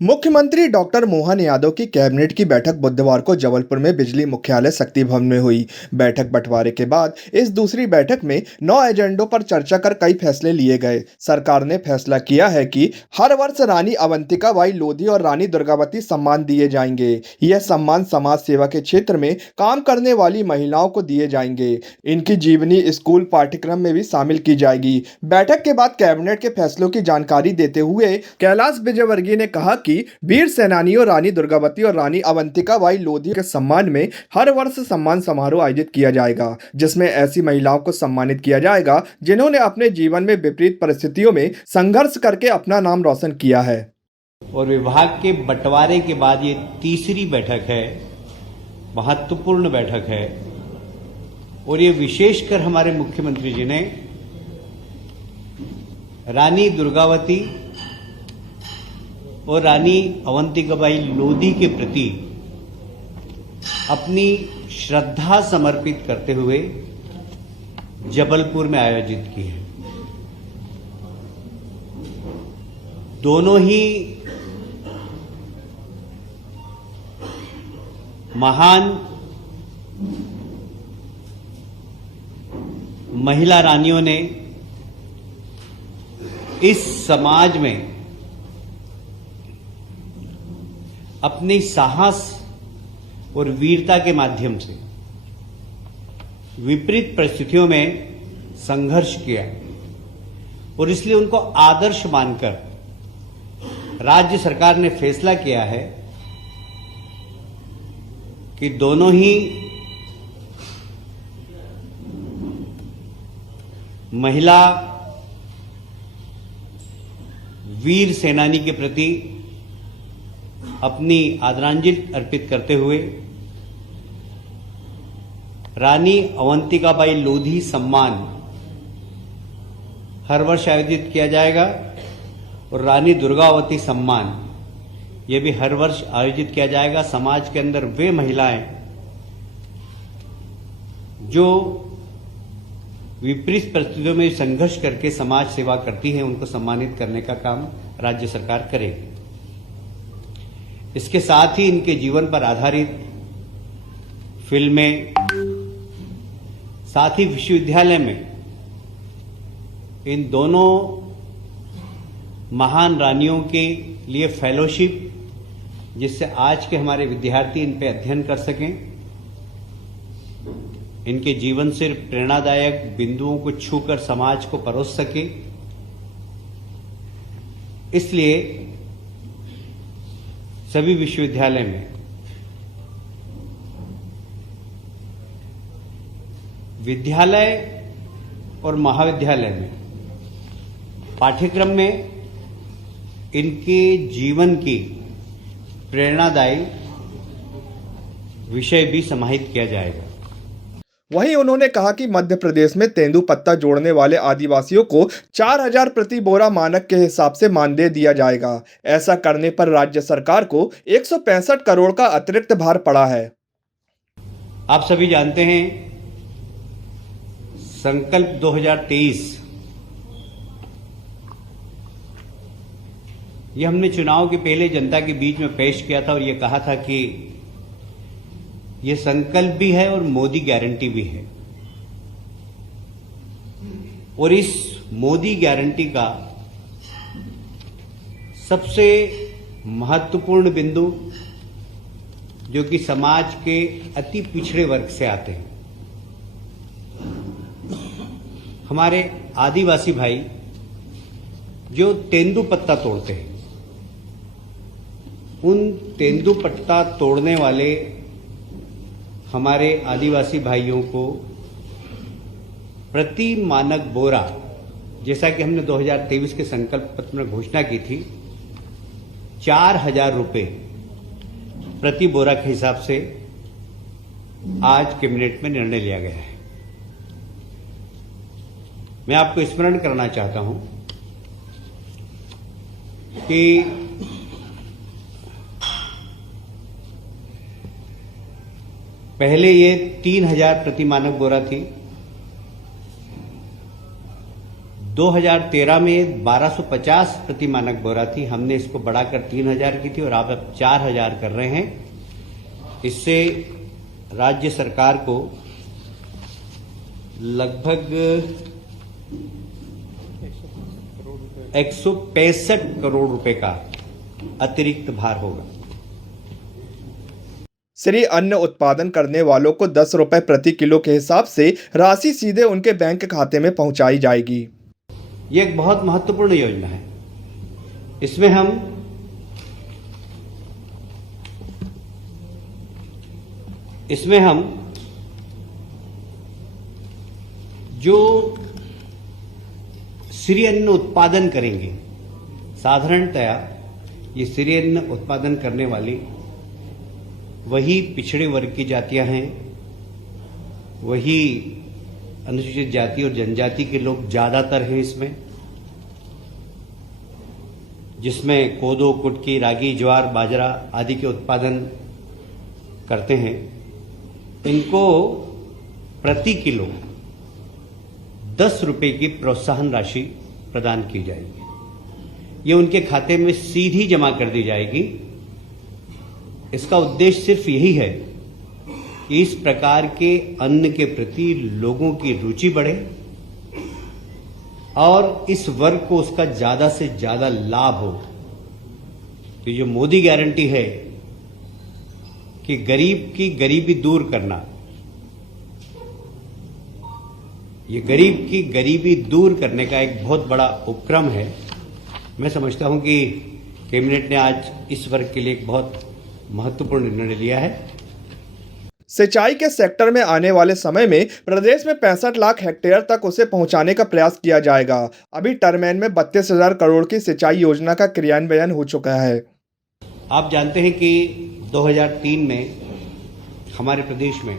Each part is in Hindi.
मुख्यमंत्री डॉक्टर मोहन यादव की कैबिनेट की बैठक बुधवार को जबलपुर में बिजली मुख्यालय शक्ति भवन में हुई। बैठक बंटवारे के बाद इस दूसरी बैठक में 9 एजेंडों पर चर्चा कर कई फैसले लिए गए। सरकार ने फैसला किया है कि हर वर्ष रानी अवंतिका बाई लोधी और रानी दुर्गावती सम्मान दिए जाएंगे। यह सम्मान समाज सेवा के क्षेत्र में काम करने वाली महिलाओं को दिए जाएंगे। इनकी जीवनी स्कूल पाठ्यक्रम में भी शामिल की जाएगी। बैठक के बाद कैबिनेट के फैसलों की जानकारी देते हुए कैलाश विजयवर्गीय ने कहा कि वीर सेनानियों रानी दुर्गावती और रानी अवंतिका बाई लोधी के सम्मान में हर वर्ष सम्मान समारोह आयोजित किया जाएगा, जिसमें ऐसी महिलाओं को सम्मानित किया जाएगा जिन्होंने अपने जीवन में विपरीत परिस्थितियों में संघर्ष करके अपना नाम रोशन किया है। और विभाग के बंटवारे के बाद ये तीसरी बैठक है, महत्वपूर्ण बैठक है। और ये विशेषकर हमारे मुख्यमंत्री जी ने रानी दुर्गावती और रानी अवंतिकाबाई लोधी के प्रति अपनी श्रद्धा समर्पित करते हुए जबलपुर में आयोजित की है। दोनों ही महान महिला रानियों ने इस समाज में अपनी साहस और वीरता के माध्यम से विपरीत परिस्थितियों में संघर्ष किया और इसलिए उनको आदर्श मानकर राज्य सरकार ने फैसला किया है कि दोनों ही महिला वीर सेनानी के प्रति अपनी आदरांजलि अर्पित करते हुए रानी अवंतिकाबाई लोधी सम्मान हर वर्ष आयोजित किया जाएगा और रानी दुर्गावती सम्मान यह भी हर वर्ष आयोजित किया जाएगा। समाज के अंदर वे महिलाएं जो विपरीत परिस्थितियों में संघर्ष करके समाज सेवा करती हैं, उनको सम्मानित करने का काम राज्य सरकार करेगी। इसके साथ ही इनके जीवन पर आधारित फिल्में, साथ ही विश्वविद्यालय में इन दोनों महान रानियों के लिए फेलोशिप, जिससे आज के हमारे विद्यार्थी इन पे अध्ययन कर सकें, इनके जीवन से प्रेरणादायक बिंदुओं को छूकर समाज को परोस सके। इसलिए सभी विश्वविद्यालय में विद्यालय और महाविद्यालय में पाठ्यक्रम में इनके जीवन की प्रेरणादायी विषय भी समाहित किया जाएगा। वहीं उन्होंने कहा कि मध्य प्रदेश में तेंदुपत्ता जोड़ने वाले आदिवासियों को 4000 प्रति बोरा मानक के हिसाब से मानदेय दिया जाएगा। ऐसा करने पर राज्य सरकार को 165 करोड़ का अतिरिक्त भार पड़ा है। आप सभी जानते हैं, संकल्प 2023 ये हमने चुनाव के पहले जनता के बीच में पेश किया था और ये कहा था कि ये संकल्प भी है और मोदी गारंटी भी है। और इस मोदी गारंटी का सबसे महत्वपूर्ण बिंदु, जो कि समाज के अति पिछड़े वर्ग से आते हैं, हमारे आदिवासी भाई जो तेंदुपत्ता तोड़ते हैं, उन तेंदुपत्ता तोड़ने वाले हमारे आदिवासी भाइयों को प्रति मानक बोरा, जैसा कि हमने 2023 के संकल्प पत्र में घोषणा की थी, 4000 रुपये प्रति बोरा के हिसाब से आज कैबिनेट में निर्णय लिया गया है। मैं आपको स्मरण करना चाहता हूं कि पहले ये 3000 प्रति मानक बोरा थी, 2013 में 1250 प्रति मानक बोरा थी, हमने इसको बढ़ाकर 3000 की थी और अब 4000 कर रहे हैं। इससे राज्य सरकार को लगभग 165 करोड़ रुपए का अतिरिक्त भार होगा। श्री अन्न उत्पादन करने वालों को 10 रुपए प्रति किलो के हिसाब से राशि सीधे उनके बैंक खाते में पहुंचाई जाएगी। ये एक बहुत महत्वपूर्ण योजना है। इसमें हम जो श्री अन्न उत्पादन करेंगे, साधारणतया ये श्री अन्न उत्पादन करने वाली वही पिछड़े वर्ग की जातियां हैं, वही अनुसूचित जाति और जनजाति के लोग ज्यादातर हैं इसमें, जिसमें कोदो, कुटकी, रागी, ज्वार, बाजरा आदि के उत्पादन करते हैं। इनको प्रति किलो 10 रुपए की प्रोत्साहन राशि प्रदान की जाएगी। ये उनके खाते में सीधी जमा कर दी जाएगी। इसका उद्देश्य सिर्फ यही है कि इस प्रकार के अन्न के प्रति लोगों की रुचि बढ़े और इस वर्ग को उसका ज्यादा से ज्यादा लाभ हो। तो जो मोदी गारंटी है कि गरीब की गरीबी दूर करना, ये गरीब की गरीबी दूर करने का एक बहुत बड़ा उपक्रम है। मैं समझता हूं कि कैबिनेट ने आज इस वर्ग के लिए एक बहुत महत्वपूर्ण निर्णय लिया है। सिंचाई के सेक्टर में आने वाले समय में प्रदेश में 65 लाख हेक्टेयर तक उसे पहुंचाने का प्रयास किया जाएगा। अभी टर्मैन में 32,000 करोड़ की सिंचाई योजना का क्रियान्वयन हो चुका है। आप जानते हैं कि 2003 में हमारे प्रदेश में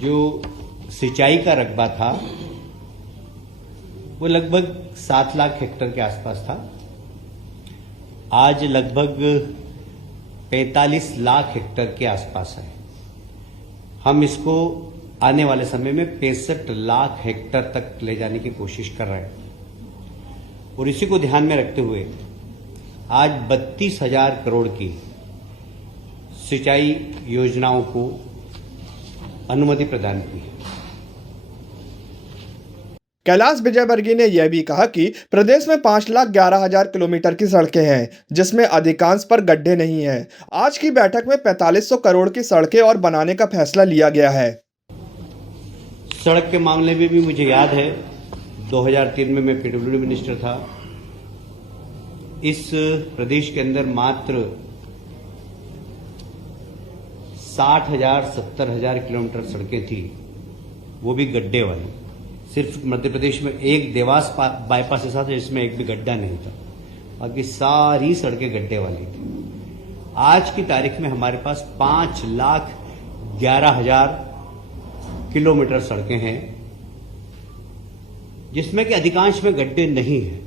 जो सिंचाई का रकबा था वो लगभग 7 लाख हेक्टेयर के आसपास था। आज लगभग 45 लाख हेक्टेयर के आसपास है। हम इसको आने वाले समय में 65 लाख हेक्टेयर तक ले जाने की कोशिश कर रहे हैं और इसी को ध्यान में रखते हुए आज 32,000 करोड़ की सिंचाई योजनाओं को अनुमति प्रदान की है। कैलाश विजयवर्गीय ने यह भी कहा कि प्रदेश में 5,11,000 किलोमीटर की सड़कें हैं, जिसमें अधिकांश पर गड्ढे नहीं हैं। आज की बैठक में 4500 करोड़ की सड़कें और बनाने का फैसला लिया गया है। सड़क के मामले में भी मुझे याद है 2003 में मैं पीडब्ल्यूडी मिनिस्टर था। इस प्रदेश के अंदर मात्र 60,000 70,000 किलोमीटर सड़कें थी, वो भी गड्ढे वाली। सिर्फ मध्य प्रदेश में एक देवास बाईपास ऐसा था जिसमें एक भी गड्ढा नहीं था, बाकी सारी सड़कें गड्ढे वाली थी। आज की तारीख में हमारे पास 5,11,000 किलोमीटर सड़कें हैं, जिसमें कि अधिकांश में गड्ढे नहीं हैं।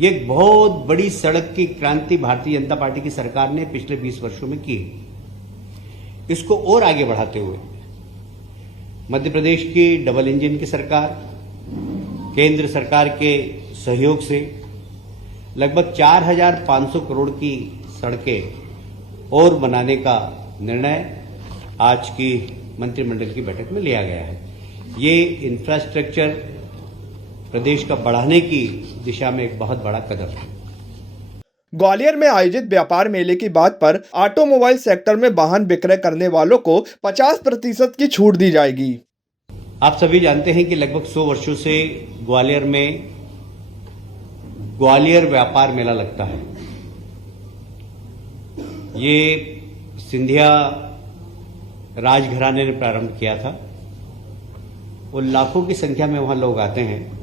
ये एक बहुत बड़ी सड़क की क्रांति भारतीय जनता पार्टी की सरकार ने पिछले 20 वर्षों में की। इसको और आगे बढ़ाते हुए मध्य प्रदेश की डबल इंजन की सरकार, केंद्र सरकार के सहयोग से लगभग 4,500 करोड़ की सड़कें और बनाने का निर्णय आज की मंत्रिमंडल की बैठक में लिया गया है। ये इंफ्रास्ट्रक्चर प्रदेश का बढ़ाने की दिशा में एक बहुत बड़ा कदम है। ग्वालियर में आयोजित व्यापार मेले की बात पर ऑटोमोबाइल सेक्टर में वाहन विक्रय करने वालों को 50% की छूट दी जाएगी। आप सभी जानते हैं कि लगभग 100 वर्षों से ग्वालियर में ग्वालियर व्यापार मेला लगता है। ये सिंधिया राजघराने ने प्रारंभ किया था और लाखों की संख्या में वहां लोग आते हैं।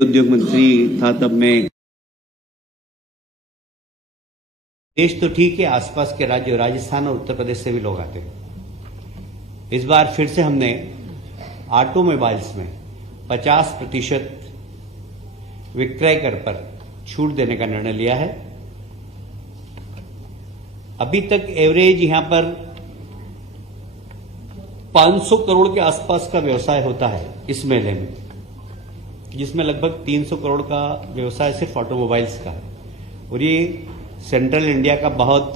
उद्योग मंत्री था तब मैं, देश तो ठीक है, आसपास के राज्य राजस्थान और उत्तर प्रदेश से भी लोग आते हैं। इस बार फिर से हमने ऑटोमोबाइल्स में 50% विक्रय कर पर छूट देने का निर्णय लिया है। अभी तक एवरेज यहां पर 500 करोड़ के आसपास का व्यवसाय होता है इस मेले में। जिसमें लगभग 300 करोड़ का व्यवसाय सिर्फ ऑटोमोबाइल्स का है और ये सेंट्रल इंडिया का बहुत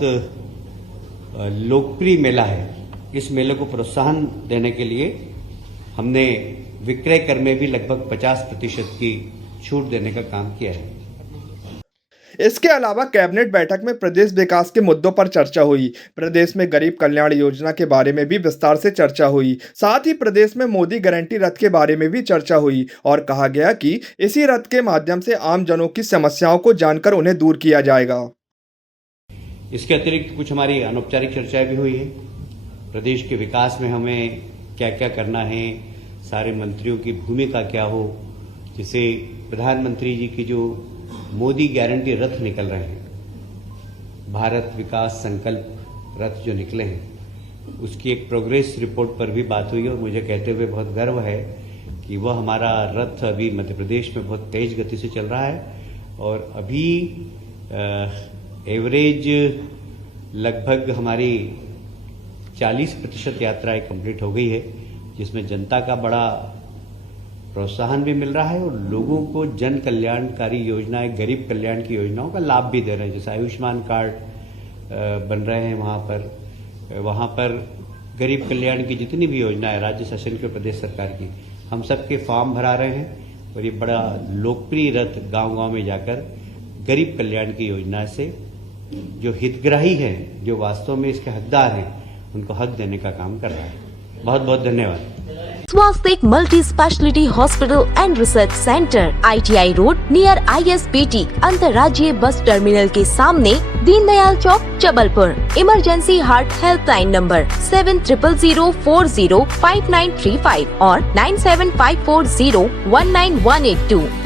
लोकप्रिय मेला है। इस मेले को प्रोत्साहन देने के लिए हमने विक्रय कर में भी लगभग 50% की छूट देने का काम किया है। इसके अलावा कैबिनेट बैठक में प्रदेश विकास के मुद्दों पर चर्चा हुई। प्रदेश में गरीब कल्याण योजना के बारे में भी विस्तार से चर्चा हुई। साथ ही प्रदेश में मोदी गारंटी रथ के बारे में भी चर्चा हुई और कहा गया कि इसी रथ के माध्यम से आम जनों की समस्याओं को जानकर उन्हें दूर किया जाएगा। इसके अतिरिक्त कुछ हमारी अनौपचारिक चर्चाएं भी हुई है। प्रदेश के विकास में हमें क्या क्या करना है, सारे मंत्रियों की भूमिका क्या हो, जिसे प्रधानमंत्री जी की जो मोदी गारंटी रथ निकल रहे हैं, भारत विकास संकल्प रथ जो निकले हैं, उसकी एक प्रोग्रेस रिपोर्ट पर भी बात हुई और मुझे कहते हुए बहुत गर्व है कि वह हमारा रथ अभी मध्य प्रदेश में बहुत तेज गति से चल रहा है और अभी एवरेज लगभग हमारी 40% यात्राएं कंप्लीट हो गई है, जिसमें जनता का बड़ा प्रोत्साहन भी मिल रहा है और लोगों को जन कल्याणकारी योजनाएं, गरीब कल्याण की योजनाओं का लाभ भी दे रहे हैं। जैसे आयुष्मान कार्ड बन रहे हैं वहाँ पर गरीब कल्याण की जितनी भी योजनाएं राज्य शासन की, प्रदेश सरकार की, हम सबके फॉर्म भरा रहे हैं और ये बड़ा लोकप्रिय रथ गांव-गांव में जाकर गरीब कल्याण की योजना से जो हितग्राही हैं, जो वास्तव में इसके हकदार हैं, उनको हक देने का काम कर रहा है। बहुत बहुत धन्यवाद। Swastik multi specialty hospital and research centre, ITI road near ISBT अंतर्राज्यीय बस टर्मिनल के सामने, Deendayal Chowk, Jabalpur. Emergency heart helpline number 7000405935 और 9754019182।